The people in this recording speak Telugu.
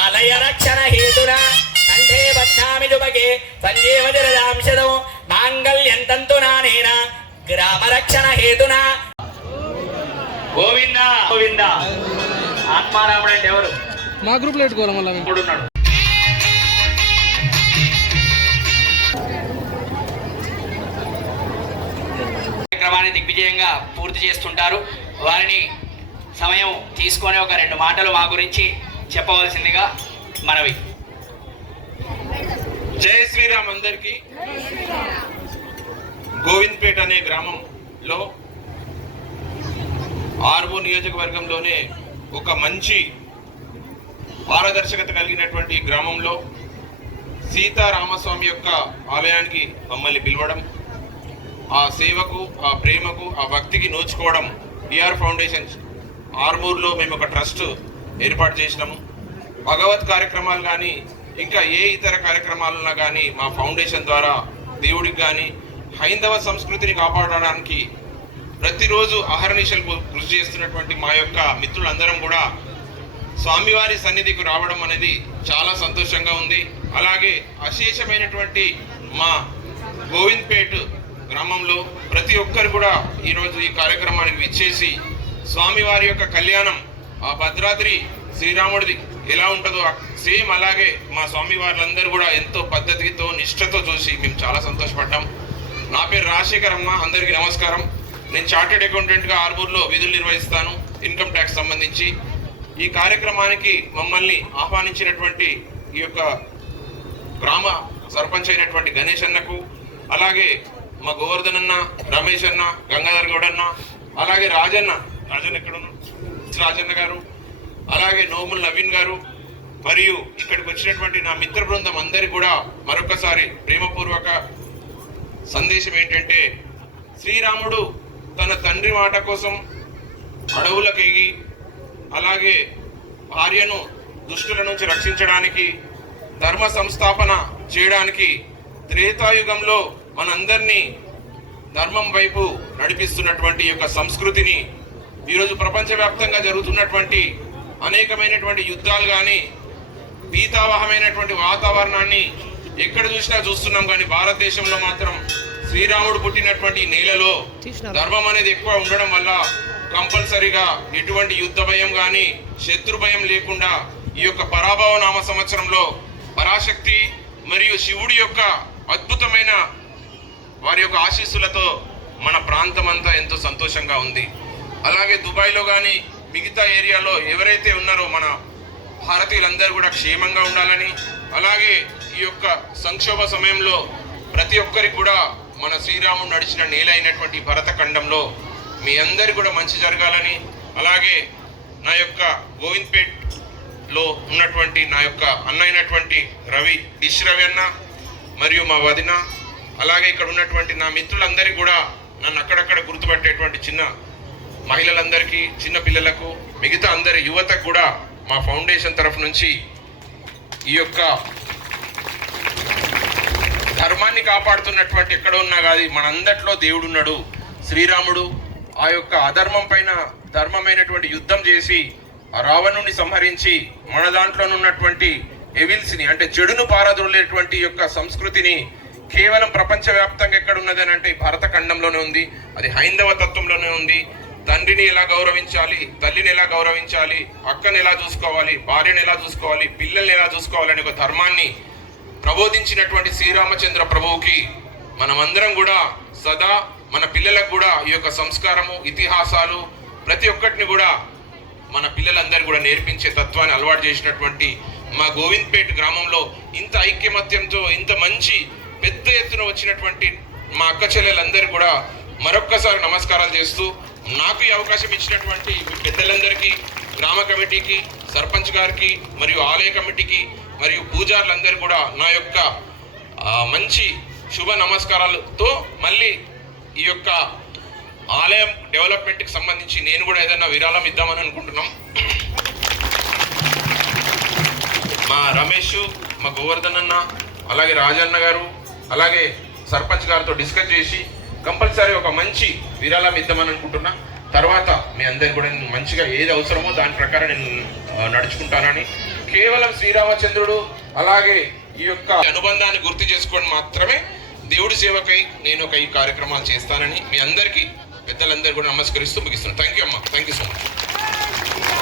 ఆలయ రక్షణ హేతునా కంఠే బధ్నామి దుభగే సంజీవజరదాంశదం మాంగళ్యం తంతునానేన గ్రామ రక్షణ హేతునా. గోవింద గోవింద. ఆత్మారాముడు అంటే ఎవరు? మా గ్రూప్ లో పెట్టుకోవాలి. మళ్ళీ ఉన్నాడు. కార్యక్రమాన్ని దిగ్విజయంగా పూర్తి చేస్తుంటారు. వారిని సమయం తీసుకొని ఒక 2 మాటలు మా గురించి చెప్పవలసిందిగా మనవి. జై శ్రీరామ్. అందరికీ గోవింద్పేట అనే గ్రామంలో ఆర్మూర్ నియోజకవర్గంలోనే ఒక మంచి పారదర్శకత కలిగినటువంటి గ్రామంలో సీతారామస్వామి యొక్క ఆలయానికి మమ్మల్ని పిలవడం, ఆ సేవకు, ఆ ప్రేమకు, ఆ భక్తికి నోచుకోవడం బిఆర్ ఫౌండేషన్ ఆర్మూర్లో మేము ఒక ట్రస్ట్ ఏర్పాటు చేసినాము. భగవత్ కార్యక్రమాలు కానీ ఇంకా ఏ ఇతర కార్యక్రమాలన్నా కానీ మా ఫౌండేషన్ ద్వారా దేవుడికి కానీ హైందవ సంస్కృతిని కాపాడడానికి ప్రతిరోజు అహర్నిశలు కృషి చేస్తున్నటువంటి మా యొక్క మిత్రులందరం కూడా స్వామివారి సన్నిధికి రావడం అనేది చాలా సంతోషంగా ఉంది. అలాగే అశేషమైనటువంటి మా గోవింద్పేట్ గ్రామంలో ప్రతి ఒక్కరు కూడా ఈరోజు ఈ కార్యక్రమానికి విచ్చేసి స్వామివారి యొక్క కళ్యాణం ఆ భద్రాద్రి శ్రీరాముడిది ఎలా ఉంటుందో సేమ్ అలాగే మా స్వామివారులందరూ కూడా ఎంతో పద్ధతితో నిష్ఠతో చూసి మేము చాలా సంతోషపడ్డాం. నా పేరు రాజశేఖర్ అమ్మ. అందరికీ నమస్కారం. నేను చార్టెడ్ అకౌంటెంట్గా ఆర్మూర్లో విధులు నిర్వహిస్తాను, ఇన్కమ్ ట్యాక్స్ సంబంధించి. ఈ కార్యక్రమానికి మమ్మల్ని ఆహ్వానించినటువంటి ఈ యొక్క గ్రామ సర్పంచ్ అయినటువంటి గణేష్ అన్నకు, అలాగే మా గోవర్ధన్ అన్న, రమేష్ అన్న, గంగాధర్ గౌడ్ అన్న, అలాగే రాజన్న ఎక్కడున్నా రాజన్న గారు, అలాగే నోముల్ నవీన్ గారు, మరియు ఇక్కడికి వచ్చినటువంటి నా మిత్ర బృందం అందరికీ కూడా మరొకసారి ప్రేమపూర్వక సందేశం ఏంటంటే, శ్రీరాముడు తన తండ్రి మాట కోసం అడవులకెగి, అలాగే భార్యను దుష్టుల నుంచి రక్షించడానికి, ధర్మ సంస్థాపన చేయడానికి త్రేతాయుగంలో మనందరినీ ధర్మం వైపు నడిపిస్తున్నటువంటి యొక్క సంస్కృతిని ఈరోజు ప్రపంచవ్యాప్తంగా జరుగుతున్నటువంటి అనేకమైనటువంటి యుద్ధాలు కానీ భీతావహమైనటువంటి వాతావరణాన్ని ఎక్కడ చూసినా చూస్తున్నాం. కానీ భారతదేశంలో మాత్రం శ్రీరాముడు పుట్టినటువంటి నేలలో ధర్మం అనేది ఎక్కువ ఉండడం వల్ల కంపల్సరీగా ఎటువంటి యుద్ధ భయం కానీ శత్రు భయం లేకుండా ఈ యొక్క పరాభవ నామ సంవత్సరంలో పరాశక్తి మరియు శివుడి యొక్క అద్భుతమైన వారి యొక్క ఆశీస్సులతో మన ప్రాంతం అంతా ఎంతో సంతోషంగా ఉంది. అలాగే దుబాయ్లో కానీ మిగతా ఏరియాలో ఎవరైతే ఉన్నారో మన భారతీయులందరూ కూడా క్షేమంగా ఉండాలని, అలాగే ఈ యొక్క సంక్షోభ సమయంలో ప్రతి ఒక్కరికి కూడా మన శ్రీరాముడు నడిచిన నేల అయినటువంటి భరతఖండంలో మీ అందరి కూడా మంచి జరగాలని, అలాగే నా యొక్క గోవింద్పేట్లో ఉన్నటువంటి నా యొక్క అన్న అయినటువంటి డిష్ రవి అన్న మరియు మా వదిన, అలాగే ఇక్కడ ఉన్నటువంటి నా మిత్రులందరికీ కూడా నన్ను అక్కడక్కడ గుర్తుపట్టేటువంటి చిన్న మహిళలందరికీ, చిన్న పిల్లలకు, మిగతా అందరి యువతకు కూడా మా ఫౌండేషన్ తరఫు నుంచి ఈ యొక్క ధర్మాన్ని కాపాడుతున్నటువంటి ఎక్కడ ఉన్నా కాదు మనందట్లో దేవుడు ఉన్నాడు. శ్రీరాముడు ఆ యొక్క అధర్మం పైన ధర్మమైనటువంటి యుద్ధం చేసి ఆ రావణుని సంహరించి మన దాంట్లోనున్నటువంటి ఎవిల్స్ని అంటే చెడును పారదోలేటువంటి యొక్క సంస్కృతిని కేవలం ప్రపంచవ్యాప్తంగా ఎక్కడ ఉన్నది అని అంటే భారతఖండంలోనే ఉంది. అది హైందవ తత్వంలోనే ఉంది. తండ్రిని ఎలా గౌరవించాలి, తల్లిని ఎలా గౌరవించాలి, అక్కని ఎలా చూసుకోవాలి, భార్యను ఎలా చూసుకోవాలి, పిల్లల్ని ఎలా చూసుకోవాలని ఒక ధర్మాన్ని ప్రబోధించినటువంటి శ్రీరామచంద్ర ప్రభువుకి మనమందరం కూడా సదా మన పిల్లలకు కూడా ఈ యొక్క సంస్కారము, ఇతిహాసాలు ప్రతి ఒక్కటిని కూడా మన పిల్లలందరూ కూడా నేర్పించే తత్వాన్ని అలవాటు చేసినటువంటి మా గోవింద్పేట్ గ్రామంలో ఇంత ఐక్యమత్యంతో ఇంత మంచి పెద్ద ఎత్తున వచ్చినటువంటి మా అక్క చెల్లెలందరూ కూడా మరొక్కసారి నమస్కారాలు చేస్తూ, నాకు ఈ అవకాశం ఇచ్చినటువంటి పెద్దలందరికీ, గ్రామ కమిటీకి, సర్పంచ్ గారికి మరియు ఆలయ కమిటీకి మరియు పూజారులందరూ కూడా నా యొక్క మంచి శుభ నమస్కారాలతో మళ్ళీ ఈ యొక్క ఆలయం డెవలప్మెంట్కి సంబంధించి నేను కూడా ఏదైనా విరాళం ఇద్దామని అనుకుంటున్నాం. మా రమేష్, మా గోవర్ధన్ అన్న, అలాగే రాజన్న గారు, అలాగే సర్పంచ్ గారితో డిస్కస్ చేసి కంపల్సరీ ఒక మంచి విరాళం ఇద్దామని అనుకుంటున్నా. తర్వాత మీ అందరికి కూడా నేను మంచిగా ఏది అవసరమో దాని ప్రకారం నేను నడుచుకుంటానని, కేవలం శ్రీరామచంద్రుడు అలాగే ఈ యొక్క అనుబంధాన్ని గుర్తు చేసుకొని మాత్రమే దేవుడి సేవకై నేను ఈ కార్యక్రమాలు చేస్తానని మీ అందరికీ పెద్దలందరూ కూడా నమస్కరిస్తూ ముగిస్తున్నాను. థ్యాంక్ యూ అమ్మా, థ్యాంక్ యూ సో మచ్.